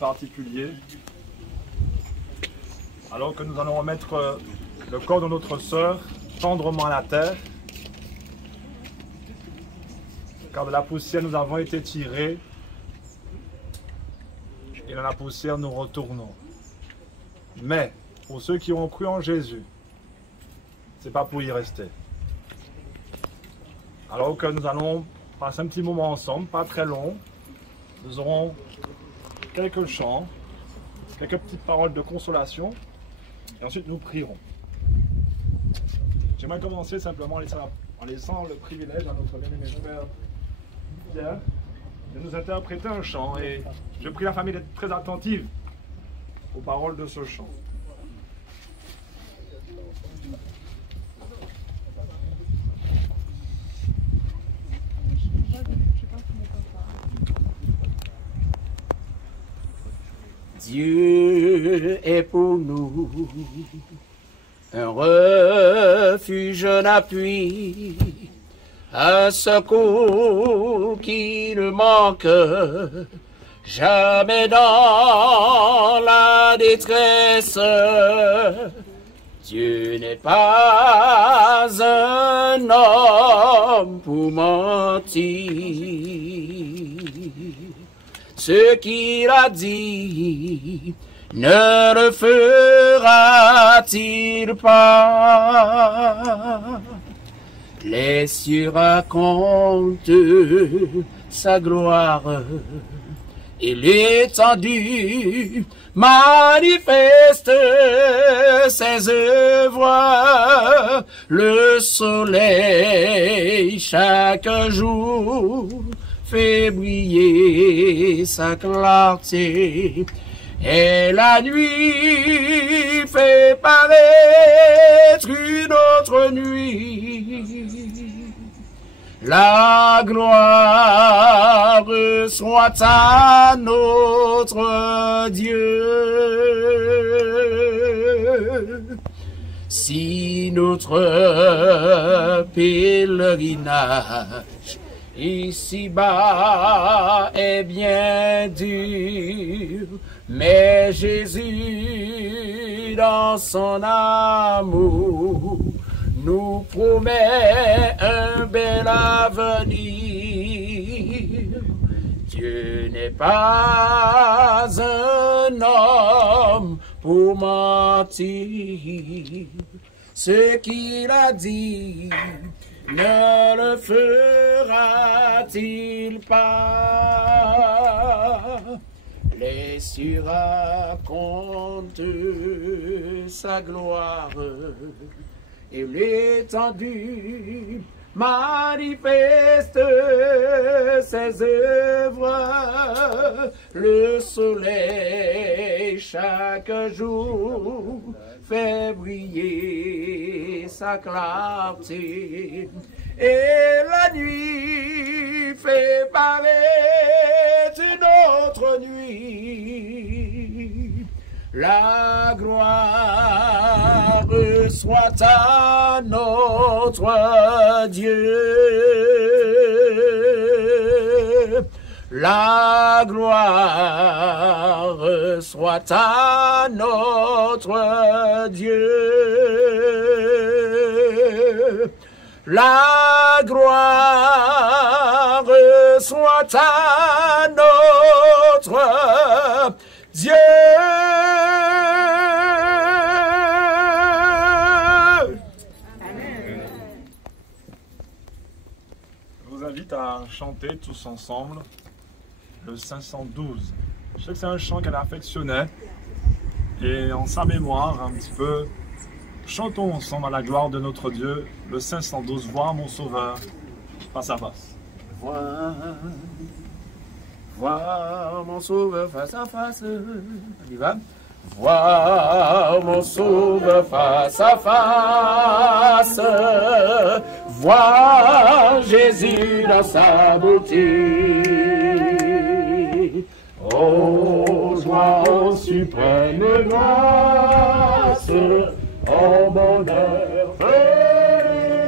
particulier, alors que nous allons remettre le corps de notre sœur tendrement à la terre, car de la poussière nous avons été tirés et dans la poussière nous retournons. Mais pour ceux qui ont cru en Jésus, c'est pas pour y rester. Alors que nous allons passer un petit moment ensemble, pas très long, nous aurons quelques chants, quelques petites paroles de consolation, et ensuite nous prierons. J'aimerais commencer simplement en laissant le privilège à notre bien-aimé frère Pierre de nous interpréter un chant, et je prie la famille d'être très attentive aux paroles de ce chant. Dieu est pour nous un refuge, un appui, un secours qui ne manque jamais dans la détresse. Dieu n'est pas un homme pour mentir. Ce qu'il a dit, ne le fera-t-il pas? Les cieux racontent sa gloire et l'étendue manifeste ses œuvres. Le soleil chaque jour fait briller sa clarté, Et la nuit fait paraître une autre nuit. La gloire soit à notre Dieu. Si notre pèlerinage ici-bas est bien dur, mais Jésus, dans son amour, nous promet un bel avenir. Dieu n'est pas un homme pour mentir. Ce qu'il a dit, ne le fera-t-il pas? Les cieux racontent sa gloire et l'étendue manifeste ses œuvres. Le soleil chaque jour fait briller sa clarté, et la nuit fait paraître une autre nuit. La gloire soit à notre Dieu. La gloire soit à notre Dieu. La gloire soit à notre Dieu. Je vous invite à chanter tous ensemble le 512. Je sais que c'est un chant qu'elle affectionnait, et en sa mémoire, un petit peu, chantons ensemble à la gloire de notre Dieu, le 512, voir mon Sauveur face à face. Voir mon Sauveur face à face. On y va. Voir mon Sauveur face à face. Voir Jésus dans sa beauté. Oh, joie, oh, suprême grâce, oh, bonheur, félicité.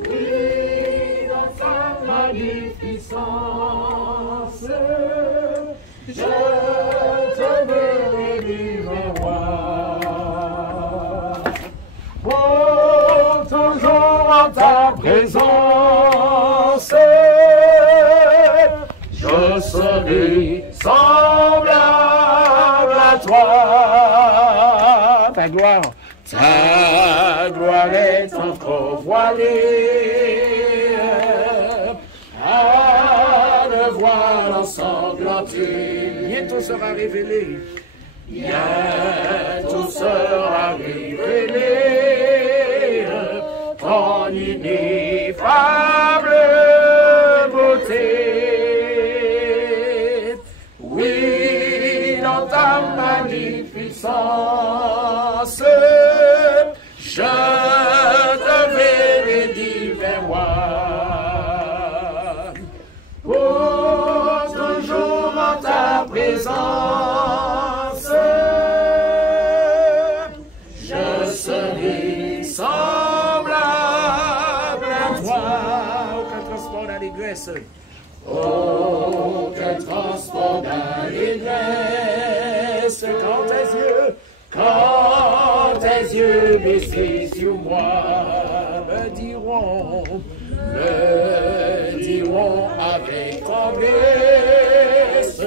Oui, dans sa magnificence, je te verrai vivre roi. Oh, toujours en ta présence, je serai semblable à toi. Ta gloire est encore voilée à le voile ensanglanté. Bientôt sera révélé, bientôt sera révélé ton ineffable beauté. Oui, dans ta magnificence, je te verrai divin roi. Pour toujours en ta présence, je serai semblable à toi. Aucun transport d'allégresse. Aucun transport d'allégresse quand tes yeux baissés sur moi me diront avec tendresse,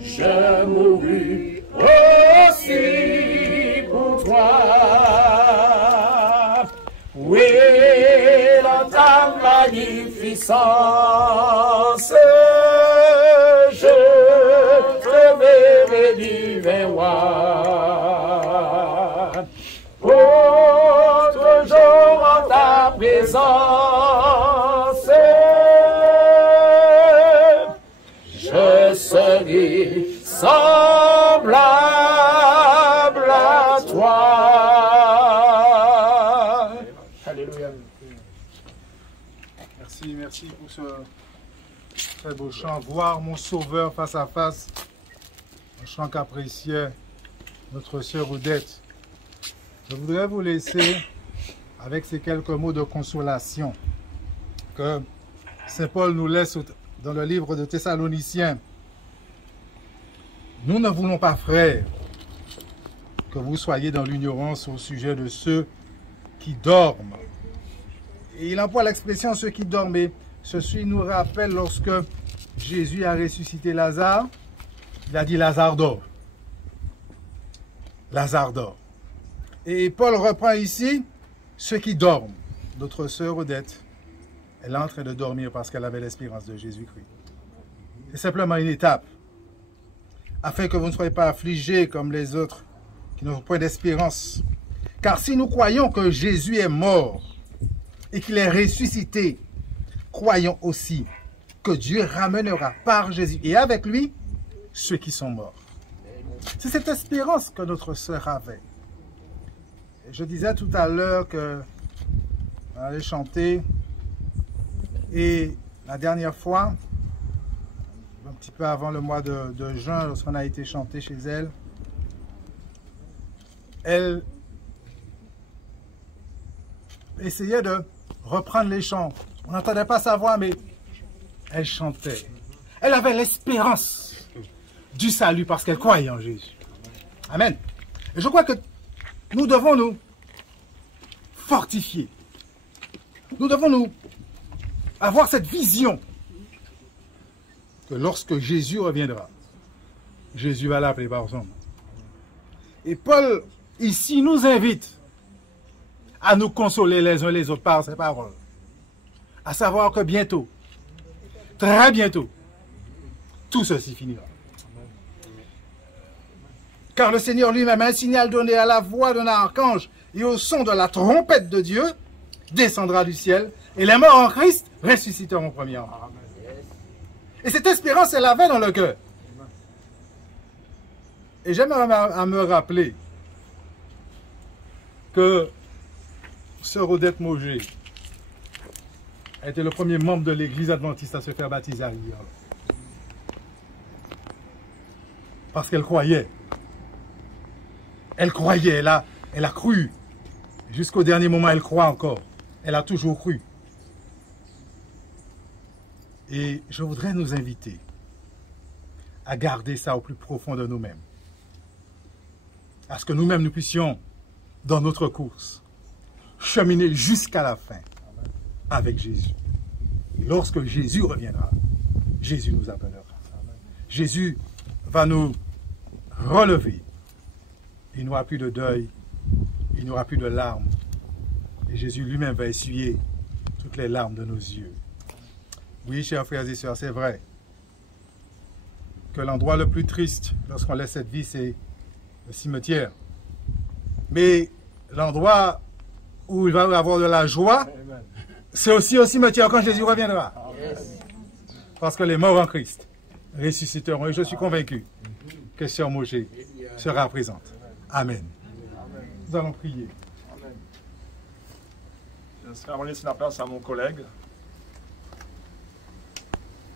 je mourus aussi pour toi. Oui, dans ta magnificence, je te verrai divin roi. Pour toujours en ta présence, je semblable à toi. Alléluia. Merci pour ce très beau chant. Voir mon Sauveur face à face. Un chant qu'appréciait notre sœur Odette. Je voudrais vous laisser avec ces quelques mots de consolation que Saint Paul nous laisse dans le livre de Thessaloniciens. Nous ne voulons pas, frères, que vous soyez dans l'ignorance au sujet de ceux qui dorment. Et il emploie l'expression ceux qui dorment. Et ceci nous rappelle lorsque Jésus a ressuscité Lazare, il a dit Lazare dort. Lazare dort. Et Paul reprend ici ceux qui dorment. Notre sœur Odette, elle est en train de dormir parce qu'elle avait l'espérance de Jésus-Christ. C'est simplement une étape, afin que vous ne soyez pas affligés comme les autres qui n'ont point d'espérance. Car si nous croyons que Jésus est mort et qu'il est ressuscité, croyons aussi que Dieu ramènera par Jésus et avec lui ceux qui sont morts. C'est cette espérance que notre sœur avait. Et je disais tout à l'heure qu'on allait chanter et la dernière fois, un petit peu avant le mois de juin, lorsqu'on a été chanter chez elle, elle essayait de reprendre les chants. On n'entendait pas sa voix, mais elle chantait. Elle avait l'espérance du salut parce qu'elle croyait en Jésus. Amen. Et je crois que nous devons nous fortifier. Nous devons nous avoir cette vision que lorsque Jésus reviendra, Jésus va l'appeler par son nom. Et Paul, ici, nous invite à nous consoler les uns les autres par ses paroles. À savoir que bientôt, très bientôt, tout ceci finira. Car le Seigneur lui-même, un signal donné à la voix d'un archange et au son de la trompette de Dieu, descendra du ciel et les morts en Christ ressusciteront premièrement. Et cette espérance, elle avait dans le cœur. Et j'aimerais me rappeler que sœur Odette Mauger a été le premier membre de l'église adventiste à se faire baptiser à Rivière. Parce qu'elle croyait. Elle croyait, elle a cru. Jusqu'au dernier moment, elle croit encore. Elle a toujours cru. Et je voudrais nous inviter à garder ça au plus profond de nous-mêmes. À ce que nous-mêmes, nous puissions, dans notre course, cheminer jusqu'à la fin avec Jésus. Et lorsque Jésus reviendra, Jésus nous appellera. Jésus va nous relever. Il n'y aura plus de deuil, il n'y aura plus de larmes. Et Jésus lui-même va essuyer toutes les larmes de nos yeux. Oui, chers frères et sœurs, c'est vrai que l'endroit le plus triste lorsqu'on laisse cette vie, c'est le cimetière. Mais l'endroit où il va y avoir de la joie, c'est aussi au cimetière quand Jésus reviendra. Parce que les morts en Christ ressusciteront. Et je suis convaincu que sœur Mauger sera présente. Amen. Nous allons prier. Je serai laisser la place à mon collègue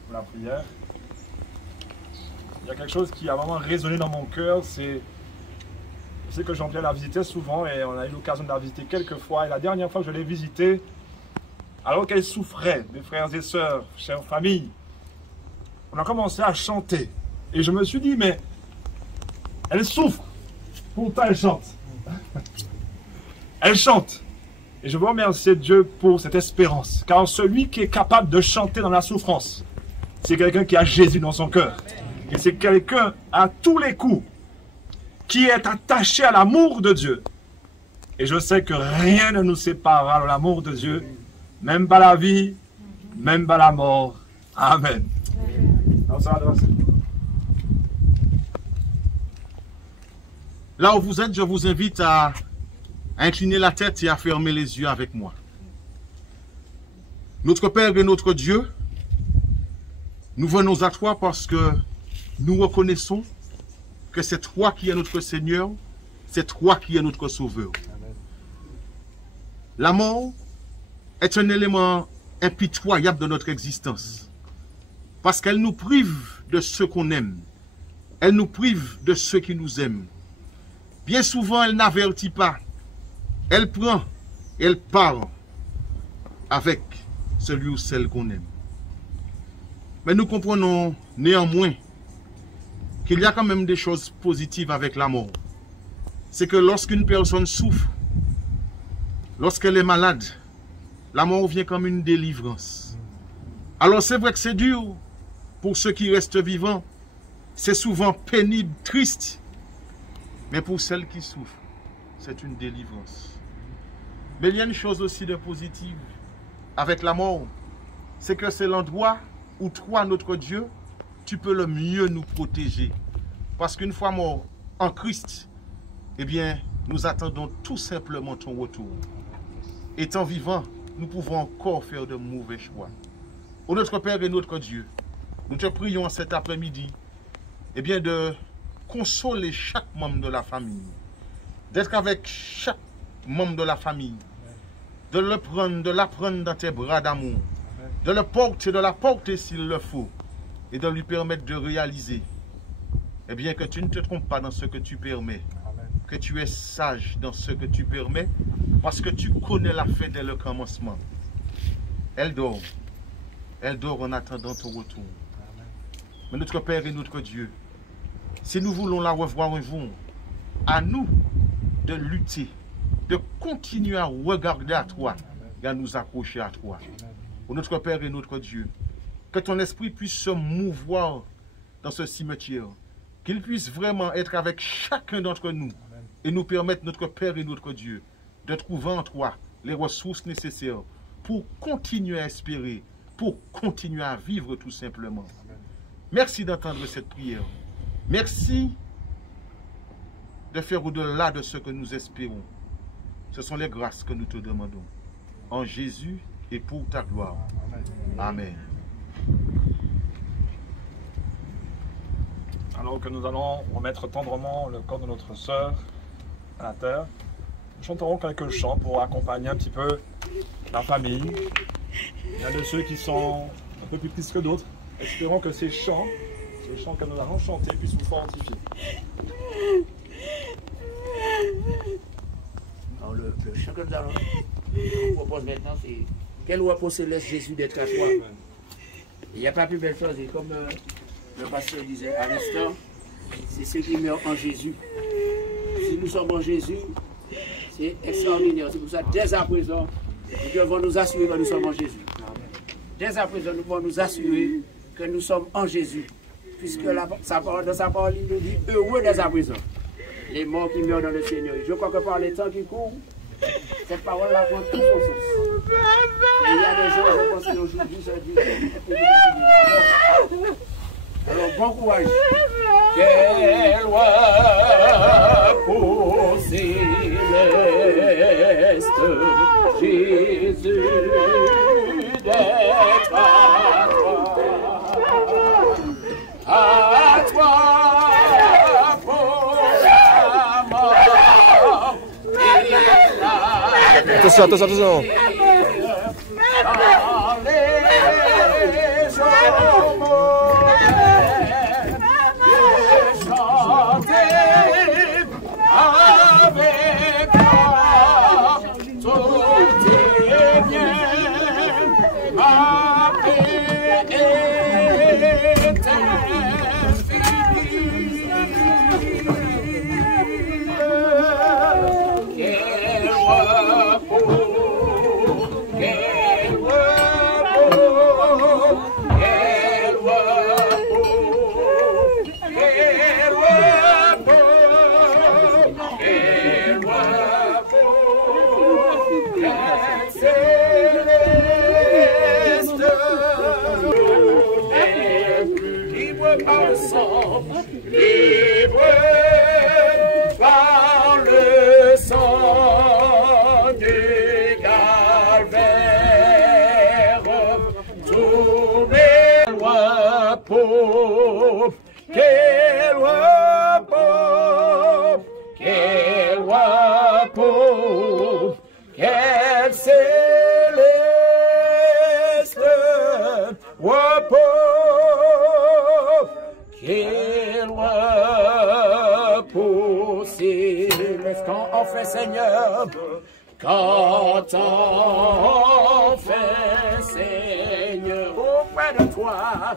pour la prière. Il y a quelque chose qui a vraiment résonné dans mon cœur, c'est que Jean-Pierre l'a visité souvent et on a eu l'occasion de la visiter quelques fois. Et la dernière fois que je l'ai visitée, alors qu'elle souffrait, mes frères et sœurs, chère famille, on a commencé à chanter. Et je me suis dit, mais elle souffre, pourtant elle chante. Elle chante. Et je veux remercier Dieu pour cette espérance. Car celui qui est capable de chanter dans la souffrance, c'est quelqu'un qui a Jésus dans son cœur. Et c'est quelqu'un à tous les coups qui est attaché à l'amour de Dieu. Et je sais que rien ne nous séparera de l'amour de Dieu, même pas la vie, même pas la mort. Amen. Là où vous êtes, je vous invite à incliner la tête et à fermer les yeux avec moi. Notre Père et notre Dieu, nous venons à toi parce que nous reconnaissons que c'est toi qui es notre Seigneur, c'est toi qui es notre Sauveur. La mort est un élément impitoyable de notre existence. Parce qu'elle nous prive de ce qu'on aime. Elle nous prive de ceux qui nous aiment. Bien souvent, elle n'avertit pas. Elle prend, elle part avec celui ou celle qu'on aime. Mais nous comprenons néanmoins qu'il y a quand même des choses positives avec la mort. C'est que lorsqu'une personne souffre, lorsqu'elle est malade, la mort vient comme une délivrance. Alors c'est vrai que c'est dur pour ceux qui restent vivants. C'est souvent pénible, triste. Mais pour celles qui souffrent, c'est une délivrance. Mais il y a une chose aussi de positive avec la mort. C'est que c'est l'endroit où toi, notre Dieu, tu peux le mieux nous protéger. Parce qu'une fois mort en Christ, eh bien, nous attendons tout simplement ton retour. Étant vivants, nous pouvons encore faire de mauvais choix. Ô notre Père et notre Dieu, nous te prions cet après-midi, eh bien, de consoler chaque membre de la famille, d'être avec chaque membre de la famille, de l'apprendre dans tes bras d'amour, de la porter s'il le faut, et de lui permettre de réaliser, eh bien, que tu ne te trompes pas dans ce que tu permets, que tu es sage dans ce que tu permets, parce que tu connais la fin dès le commencement. Elle dort en attendant ton retour. Mais notre Père et notre Dieu, si nous voulons la revoir un jour, à nous de lutter, de continuer à regarder à toi et à nous accrocher à toi. Ô notre Père et notre Dieu, que ton esprit puisse se mouvoir dans ce cimetière, qu'il puisse vraiment être avec chacun d'entre nous et nous permettre, notre Père et notre Dieu, de trouver en toi les ressources nécessaires pour continuer à espérer, pour continuer à vivre tout simplement. Merci d'entendre cette prière. Merci de faire au-delà de ce que nous espérons. Ce sont les grâces que nous te demandons. En Jésus et pour ta gloire. Amen. Alors que nous allons remettre tendrement le corps de notre sœur à la terre, nous chanterons quelques chants pour accompagner un petit peu la famille. Il y a de ceux qui sont un peu plus tristes que d'autres. Espérons que ces chants que nous allons chanter puissent vous fortifier. Alors, le chant que nous allons vous propose maintenant, c'est quel repos céleste Jésus d'être à toi. Il n'y a pas plus belle chose, et comme le pasteur disait à l'instant, c'est ceux qui meurent en Jésus. Si nous sommes en Jésus, c'est extraordinaire. C'est pour ça, dès à présent, nous devons nous assurer que nous sommes en Jésus. Dès à présent, nous devons nous assurer que nous sommes en Jésus. Puisque dans sa parole, il nous dit heureux dès à présent. Les morts qui meurent dans le Seigneur. Je crois que par les temps qui courent, cette parole-là prend tout son sens. Et il y a des gens, je pense qu'aujourd'hui, ça dit. Alors, bon courage. Quel repos céleste, Jésus d'être à toi. À toi pour la mort et la Attention, attention, attention. dans les jours et chanter avec toi tout est bien, ma paix est quel repos, quel repos. fait, Seigneur? Quand on fait, Seigneur, auprès de toi,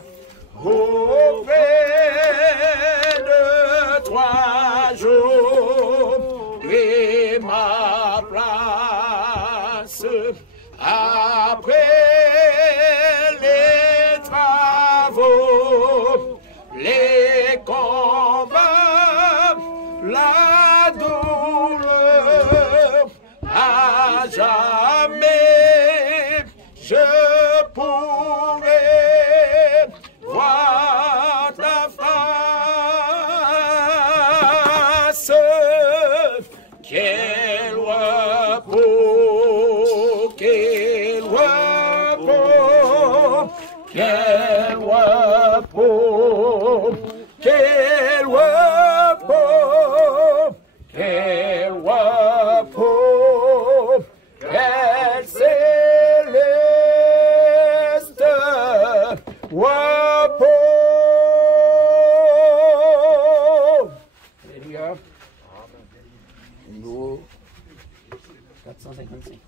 j'aurai ma place. Après les travaux, les combats, la douleur, à jamais je pourrai voir ta face. Quel repos, quel repos, quel repos, quel repos, quel repos, quel céleste repos. Alléluia. Numéro 455.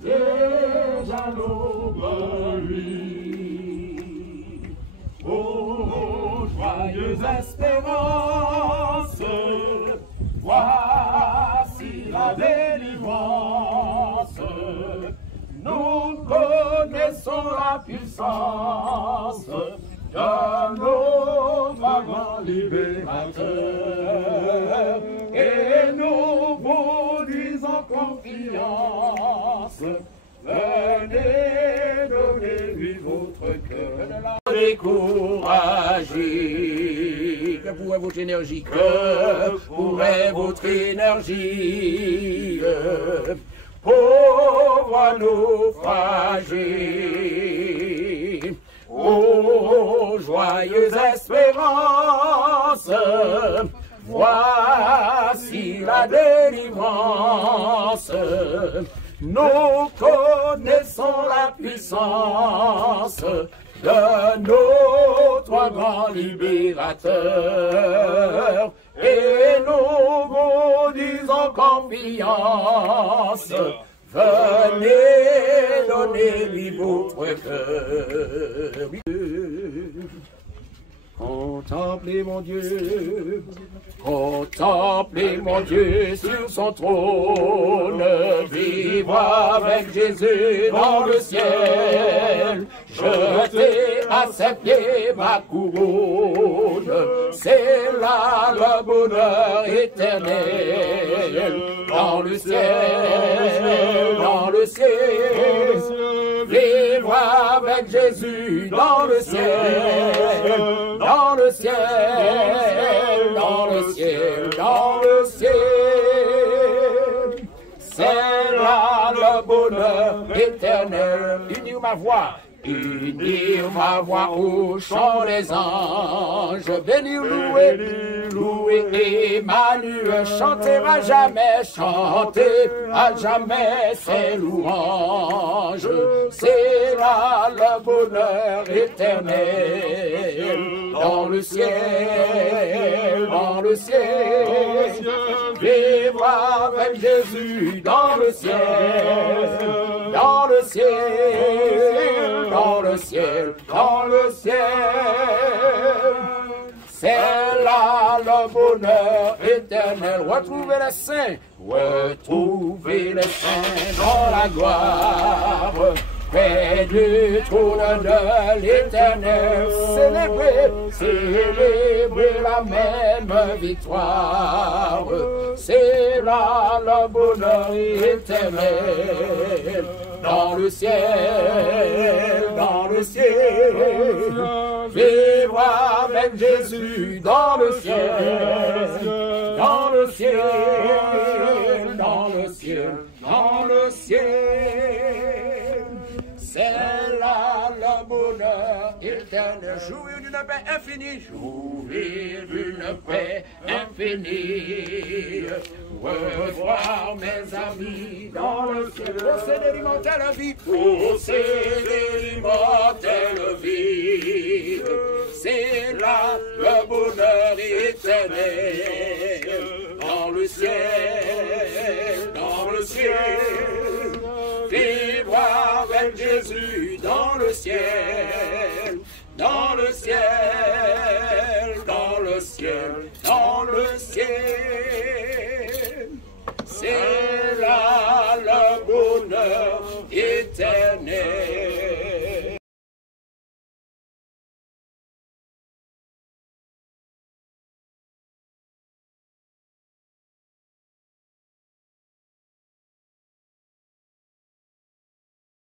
Déjà l'obéit, ô joyeuse espérance, voici la délivrance. Nous connaissons la puissance de notre grand libérateur, et nous vous disons confiance. Venez donner-lui votre cœur. Découragé, que pourrait votre énergie? Que pourrait votre énergie? Pauvre naufragé, ô joyeuse espérance, voici la délivrance. Nous connaissons la puissance de notre grand libérateur, et nous vous disons confiance. Venez donner-lui votre cœur. Contemplez mon Dieu, contemplez mon Dieu sur son trône, vivre avec Jésus dans le ciel, jeter à ses pieds ma couronne, c'est là le bonheur éternel, dans le ciel, dans le ciel, vivre avec Jésus dans le ciel, dans le ciel, dans le ciel, dans le ciel. C'est là le bonheur éternel. Unir ma voix au chant des anges. Bénir, louer, louer Emmanuel. Chanter à jamais ses louanges. C'est là le bonheur éternel. Dans le ciel, dans le ciel. Vivre avec Jésus dans le ciel, dans le ciel, dans le ciel, dans le ciel. C'est là le bonheur éternel. Retrouvez les saints, retrouvez les saints dans la gloire. Près du trône de l'éternel, célébrer la même victoire. C'est là le bonheur éternel. Dans le ciel, dans le ciel, vivre avec Jésus dans le ciel, dans le ciel, dans le ciel, dans le ciel. C'est là le bonheur éternel. Jouir d'une paix infinie, jouir d'une paix infinie. Revoir mes amis dans le ciel. Posséder l'immortelle vie, posséder l'immortelle vie. c'est là le bonheur éternel. Dans le ciel, dans le ciel, vivre avec Jésus dans le ciel, dans le ciel, dans le ciel, dans le ciel. C'est là le bonheur éternel.